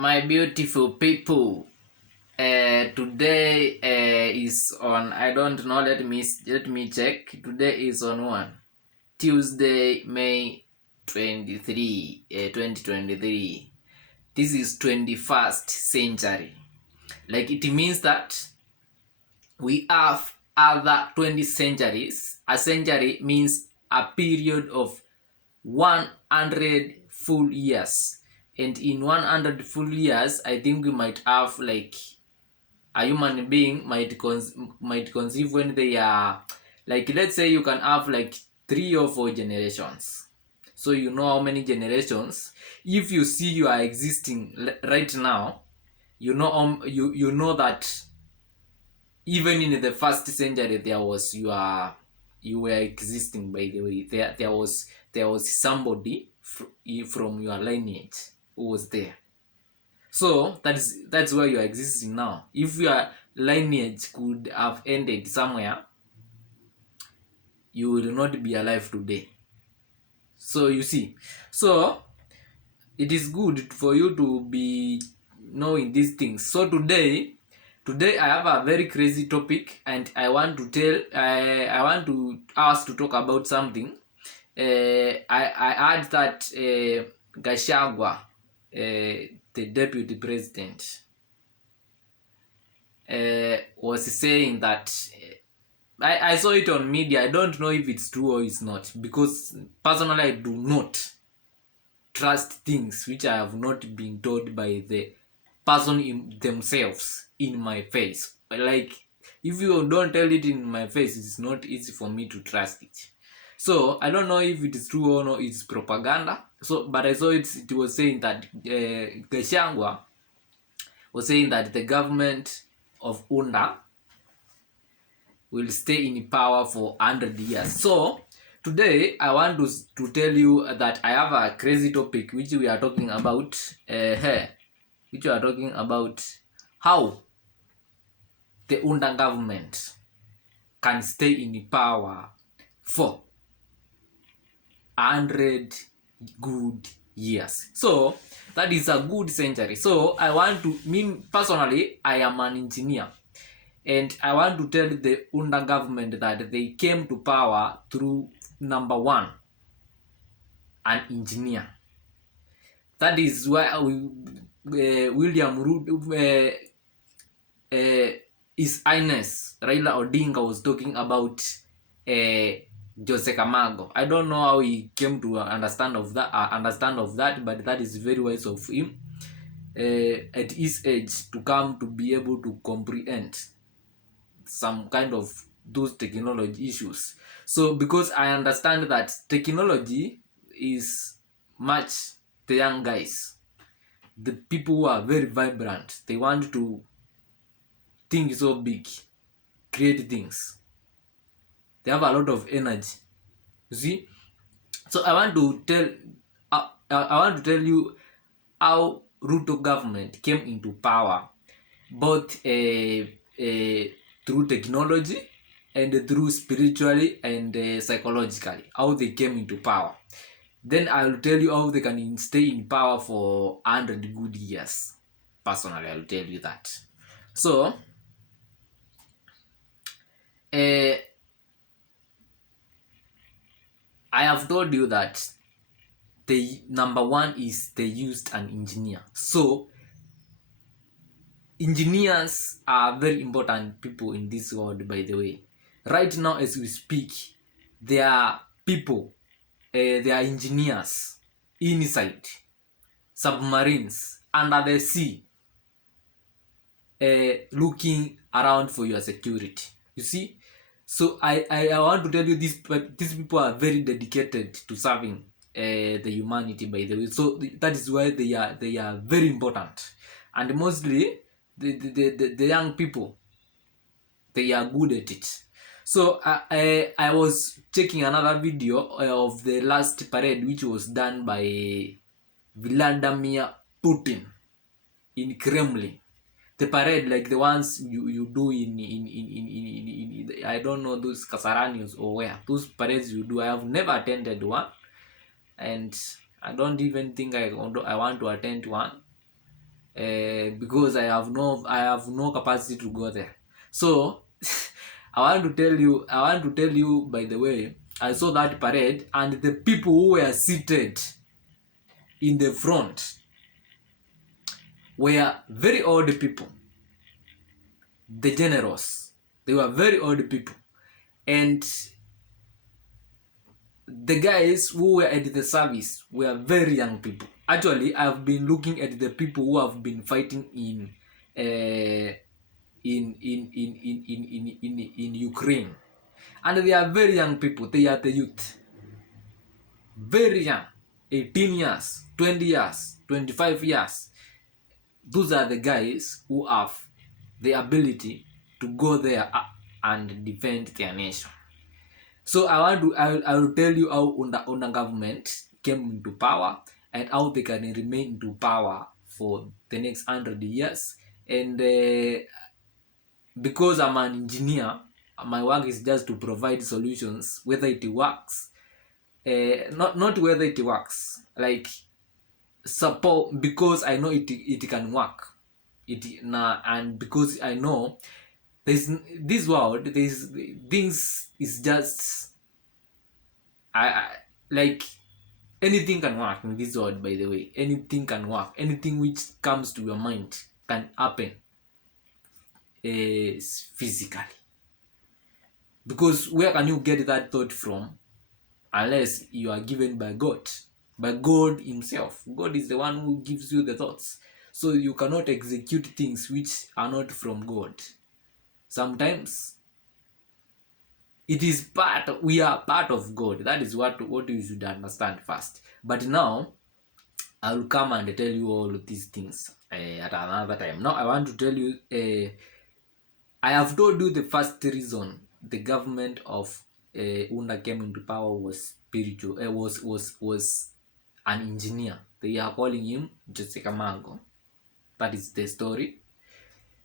My beautiful people, today is on. I don't know. Let me check. Today is on Tuesday, May 23, 2023. This is 21st century. Like it means that we have other 20 centuries. A century means a period of 100 full years, and in 100 full years I think we might have like a human being might conceive when they are like, let's say you can have like 3 or 4 generations. So you know how many generations. If you see you are existing right now, you know that even in the first century you were existing. By the way, there was somebody from your lineage who was there. So that's why you are existing now. If your lineage could have ended somewhere, you will not be alive today. So you see, so it is good for you to be knowing these things. So today I have a very crazy topic, and I want to us to talk about something. I heard that Gachagua, the deputy president, was saying that I saw it on media. I don't know if it's true or it's not, because personally I do not trust things which I have not been told by the person in themselves in my face. Like, if you don't tell it in my face, it's not easy for me to trust it. So I don't know if it is true or not. It's propaganda. So, but I saw it was saying that Gachagua was saying that the government of UNDA will stay in power for 100 years. So today I want to tell you that I have a crazy topic which we are talking about which we are talking about how the UNDA government can stay in power for 100 good years. So that is a good century. So me personally, I am an engineer, and I want to tell the UNDA government that they came to power through, number one, an engineer. That is why William Ruto, His Highness Raila Odinga was talking about Jose Camargo. I don't know how he came to understand of that, but that is very wise of him at his age to come to be able to comprehend some kind of those technology issues. So because I understand that technology is much the young guys, the people who are very vibrant, they want to think so big, create things, they have a lot of energy, you see. So I want to tell you how Ruto government came into power, both through technology and through spiritually and psychologically, how they came into power. Then I will tell you how they can stay in power for 100 good years. Personally, I will tell you that. So I have told you that the number one is they used an engineer. So engineers are very important people in this world, by the way. Right now as we speak, there are people, there are engineers inside submarines, under the sea, looking around for your security, you see. So I want to tell you, these people are very dedicated to serving the humanity, by the way. So that is why they are very important, and mostly the young people, they are good at it. So I was checking another video of the last parade which was done by Vladimir Putin in Kremlin. The parade, like the ones you do in I don't know, those Kasaranios or where, those parades you do. I have never attended one, and I don't even think I want to attend one. because I have no capacity to go there. So I want to tell you, by the way, I saw that parade, and the people who were seated in the front were very old people. The generals, they were very old people, and the guys who were at the service were very young people. Actually, I've been looking at the people who have been fighting uh, in Ukraine, and they are very young people. They are the youth, very young, 18 years, 20 years, 25 years. Those are the guys who have the ability to go there and defend their nation. So I will tell you how UDA government came into power and how they can remain into power for the next 100 years. And because I'm an engineer, my work is just to provide solutions, whether it works, not whether it works, like support, because I know it can work. And because I know there's this world, there's things is just I like anything can work in this world. By the way, anything can work. Anything which comes to your mind can happen physically. Because where can you get that thought from unless you are given by God? By God himself. God is the one who gives you the thoughts. So you cannot execute things which are not from God. Sometimes we are part of God. That is what you should understand first. But now I will come and tell you all these things at another time. Now I want to tell you, I have told you the first reason the government of UDA came into power was spiritual. Was an engineer. They are calling him Jose Camargo. That is the story,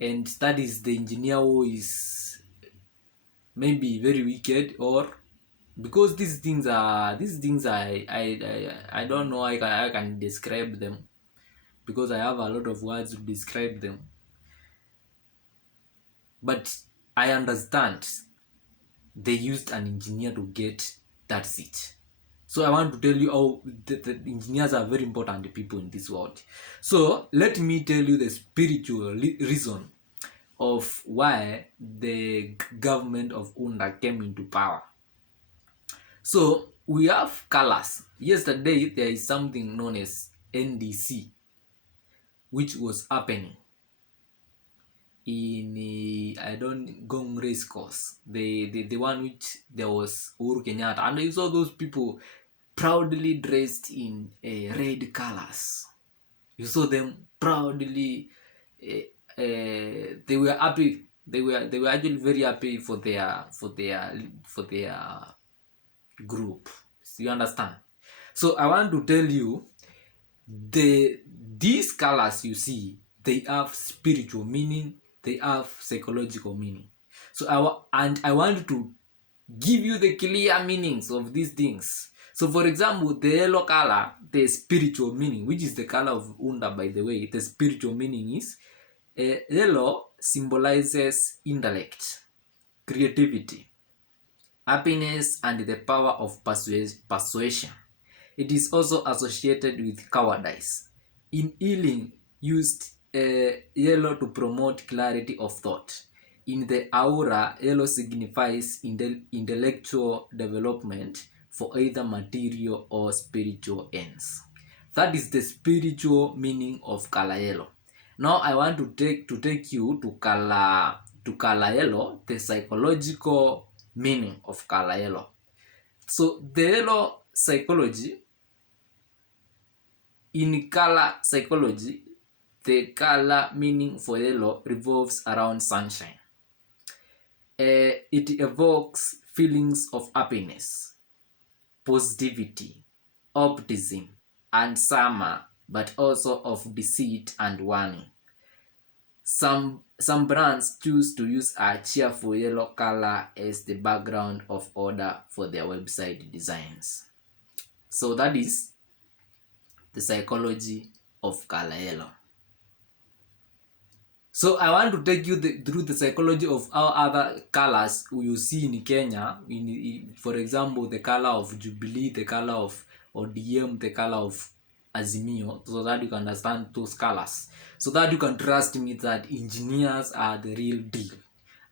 and that is the engineer who is maybe very wicked, or because these things I don't know. I can describe them because I have a lot of words to describe them, but I understand they used an engineer to get that seat. So I want to tell you how the engineers are very important people in this world. So let me tell you the spiritual reason of why the government of UDA came into power. So we have colors. Yesterday there is something known as NDC, which was happening in I don't Gong race course, the one which there was Uhuru Kenyatta, and you saw those people proudly dressed in red colors. You saw them proudly. They were happy. They were actually very happy for their group. So you understand? So I want to tell you, these colors you see, they have spiritual meaning, they have psychological meaning. So I want to give you the clear meanings of these things. So for example, the yellow color, the spiritual meaning, which is the color of UDA, by the way, the spiritual meaning is yellow symbolizes intellect, creativity, happiness, and the power of persuasion. It is also associated with cowardice. In healing, used yellow to promote clarity of thought. In the aura, yellow signifies intellectual development for either material or spiritual ends. That is the spiritual meaning of color yellow. Now I want to take you to color yellow, the psychological meaning of color yellow. So the yellow psychology, in color psychology, the color meaning for yellow revolves around sunshine. It evokes feelings of happiness, positivity, optimism, and summer, but also of deceit and warning. Some brands choose to use a cheerful yellow color as the background of order for their website designs. So that is the psychology of color yellow. So I want to take you through the psychology of how other colors you see in Kenya. For example, the color of Jubilee, the color of ODM, the color of Azimio, so that you can understand those colors. So that you can trust me that engineers are the real deal.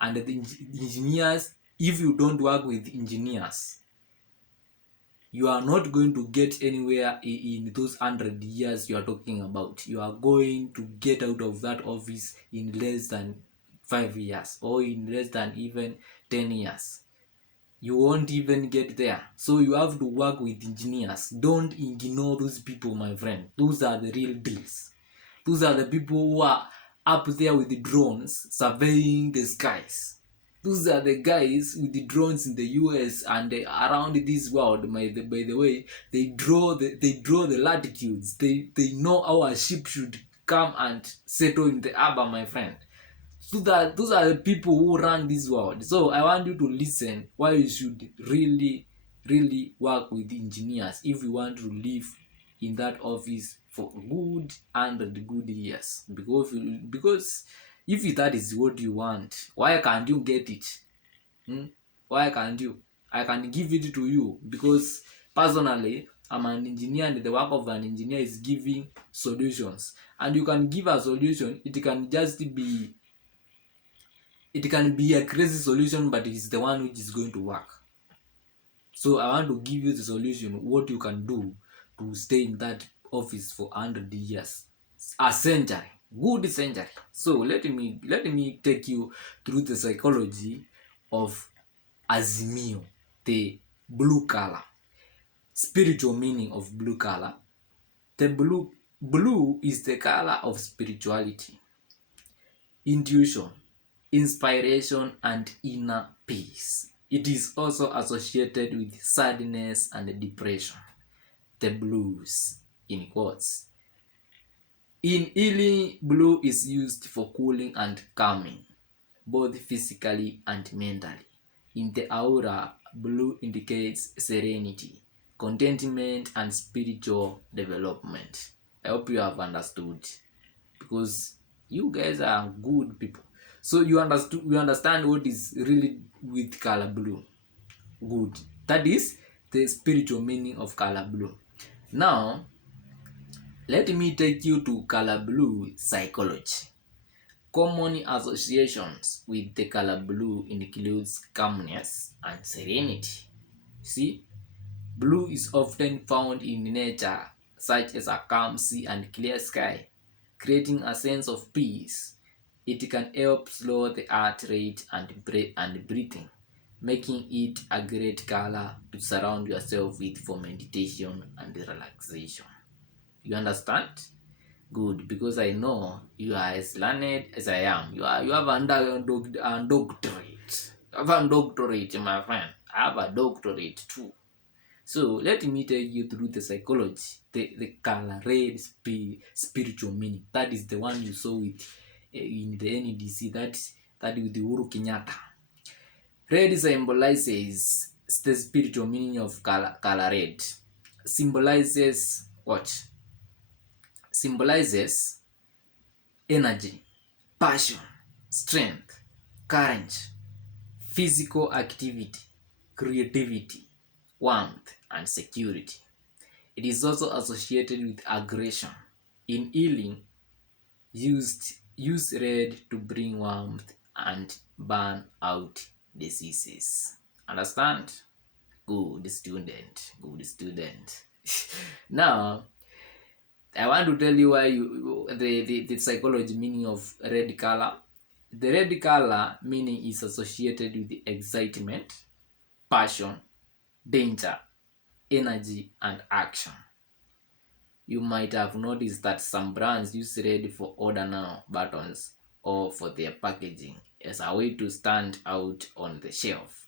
And the engineers, if you don't work with engineers, you are not going to get anywhere in those 100 years you are talking about. You are going to get out of that office in less than 5 years or in less than even 10 years. You won't even get there. So you have to work with engineers. Don't ignore those people, my friend. Those are the real deals. Those are the people who are up there with the drones surveying the skies. Those are the guys with the drones in the US and around this world. By the way, they draw the latitudes. They know how a ship should come and settle in the harbor, my friend. So that those are the people who run this world. So I want you to listen why you should really work with engineers if you want to live in that office for good 100 good years. Because if that is what you want, why can't you get it? Why can't you? I can give it to you because personally I'm an engineer and the work of an engineer is giving solutions. And you can give a solution, it can be a crazy solution, but it's the one which is going to work. So I want to give you the solution, what you can do to stay in that office for 100 years, a century, good century. So let me take you through the psychology of Azimio, the blue color, spiritual meaning of blue color. The blue is the color of spirituality, intuition, inspiration, and inner peace. It is also associated with sadness and depression, the blues in quotes. In healing, blue is used for cooling and calming, both physically and mentally. In the aura, blue indicates serenity, contentment, and spiritual development. I hope you have understood because you guys are good people. So you understand what is really with color blue. Good. That is the spiritual meaning of color blue. Now, let me take you to color blue psychology. Common associations with the color blue includes calmness and serenity. See, blue is often found in nature, such as a calm sea and clear sky, creating a sense of peace. It can help slow the heart rate and breathing, making it a great color to surround yourself with for meditation and relaxation. You understand? Good, because I know you are as learned as I am. You have a doctorate. You have a doctorate, my friend. I have a doctorate too. So let me take you through the psychology, the color red spiritual meaning. That is the one you saw with in the NEDC. That with the Uhuru Kenyatta. Red symbolizes the spiritual meaning of color red. Symbolizes what? Symbolizes energy, passion, strength, courage, physical activity, creativity, warmth, and security. It is also associated with aggression. In healing, use red to bring warmth and burn out diseases. Understand? Good student. Good student. Now, I want to tell you why the psychology meaning of red color. The red color meaning is associated with the excitement, passion, danger, energy, and action. You might have noticed that some brands use red for order now buttons or for their packaging as a way to stand out on the shelf.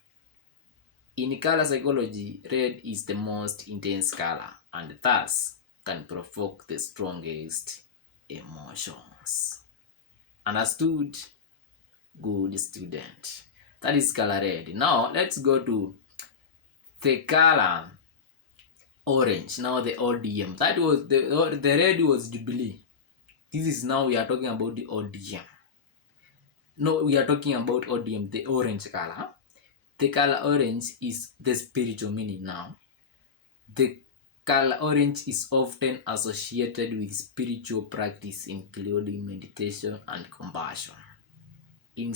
In color psychology, red is the most intense color and thus can provoke the strongest emotions. Understood? Good student. That is color red. Now let's go to the color orange. Now the ODM. The red was Jubilee. This is now we are talking about the ODM. No, we are talking about ODM, the orange color. The color orange is the spiritual meaning now. The color orange is often associated with spiritual practice, including meditation and compassion. In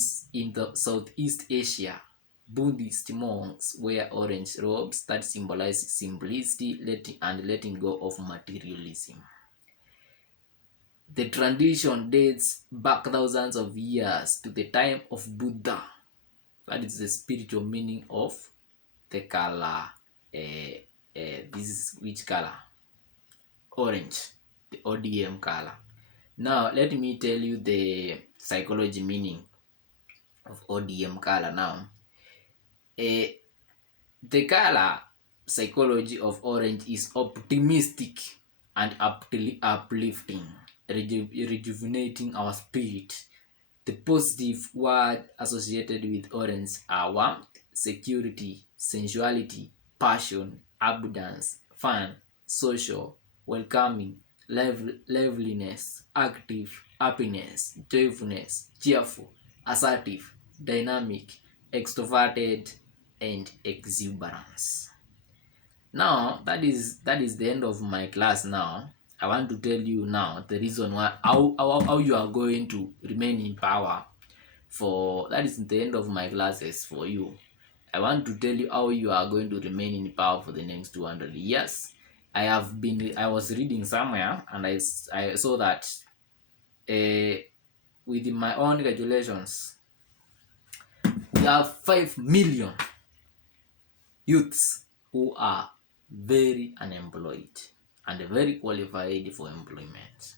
the Southeast Asia, Buddhist monks wear orange robes that symbolize simplicity letting go of materialism. The tradition dates back thousands of years to the time of Buddha. That is the spiritual meaning of the color. This is which color? Orange, the ODM color. Now, let me tell you the psychology meaning of ODM color now. The color psychology of orange is optimistic and uplifting, rejuvenating our spirit. The positive word associated with orange are warmth, security, sensuality, passion, abundance, fun, social, welcoming, liveliness, active, happiness, joyfulness, cheerful, assertive, dynamic, extroverted, and exuberance. Now that is the end of my class. Now I want to tell you now the reason why how you are going to remain in power. For that is the end of my classes for you. I want to tell you how you are going to remain in power for the next 200 years. I was reading somewhere and I saw that with my own calculations, we have 5 million youths who are very unemployed and very qualified for employment.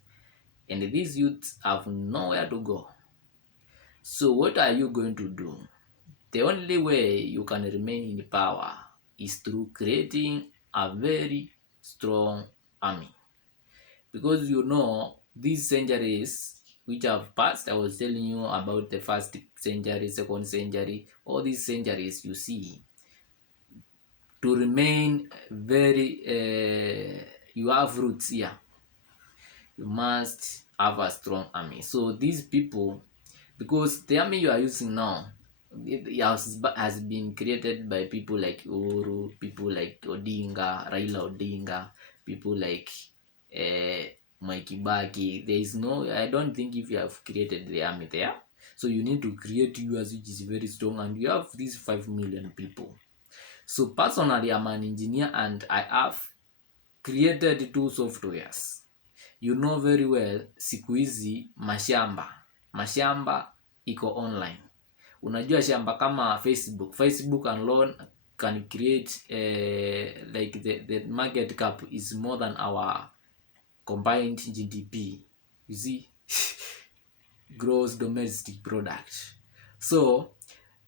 And these youths have nowhere to go. So what are you going to do? The only way you can remain in power is through creating a very strong army. Because these centuries which have passed, I was telling you about the first century, second century, all these centuries you see, to remain very, you have roots here, you must have a strong army. So these people, because the army you are using now, it has been created by people like Uhuru, people like Odinga, Raila Odinga, people like Mwai Kibaki. There is no, I don't think if you have created the army there. So you need to create yours, which is very strong, and you have these 5 million people. So personally, I'm an engineer and I have created 2 softwares. You know very well, siku hizi mashamba iko online. Unajua shamba kama Facebook alone can create like the market cap is more than our combined GDP. You see, gross domestic product. So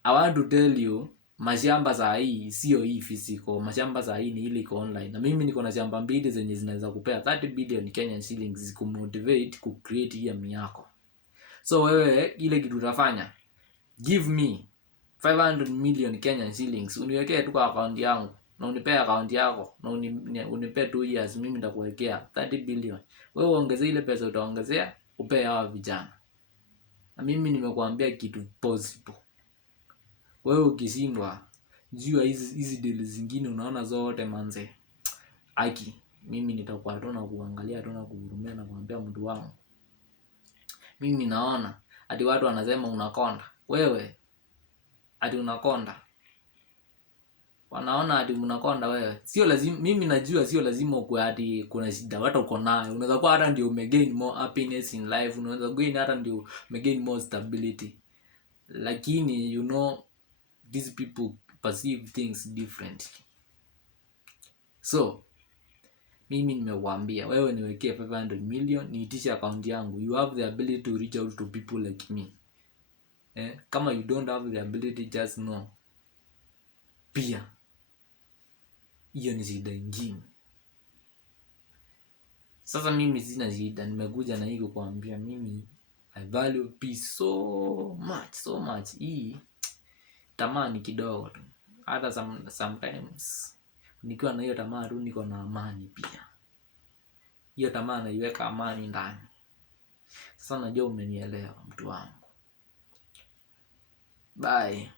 I want to tell you, mashamba za hii sio hii physical, mashamba za hii ni ile iko online. Na mimi niko na shamba mbili zenye zinaweza kupea 30 billion Kenyan shillings zikumotivate ku create hii army yako. So wewe ile kitu utafanya, give me 500 million Kenyan shillings, uniwekee tu kwa account yangu na unipea account yako na unipea 2 years, mimi nitakuwekea 30 billion. Wewe ongezea ile pesa utaongezea, upea hawa vijana. Na mimi nimekuambia kitu possible. Wewe ukishindwa, jua hizi deal zingine unaona zote manze. Aki, mimi nitakuwa tu na kuangalia tu na kuhurumia na kumwambia mtu wangu. Mimi naona hadi watu wanasema unakonda. Wewe hadi unakonda. Wanaona hadi unakonda wewe. Sio lazima, mimi najua sio lazima ukue hadi kuna shida watu uko nayo. Unaweza kuwa hata ndio umegain more happiness in life, unaweza gain hata ndio umegain more stability. Lakini these people perceive things differently. So mimi nimekuambia wewe niwekee 500 million, niitishe account yangu. You have the ability to reach out to people like me. Kama you don't have the ability, just know pia hiyo ni shida nyingine. Sasa mimi sina shida, nimekuja na hiko kuambia mimi I value peace so much. Hii tamaa ni kidogo tu. Hata sometimes nikiwa na hiyo tamaa tu niko na amani pia. Hiyo tamaa naiweka amani ndani. Sasa najua umenielewa mtu wangu. Bye.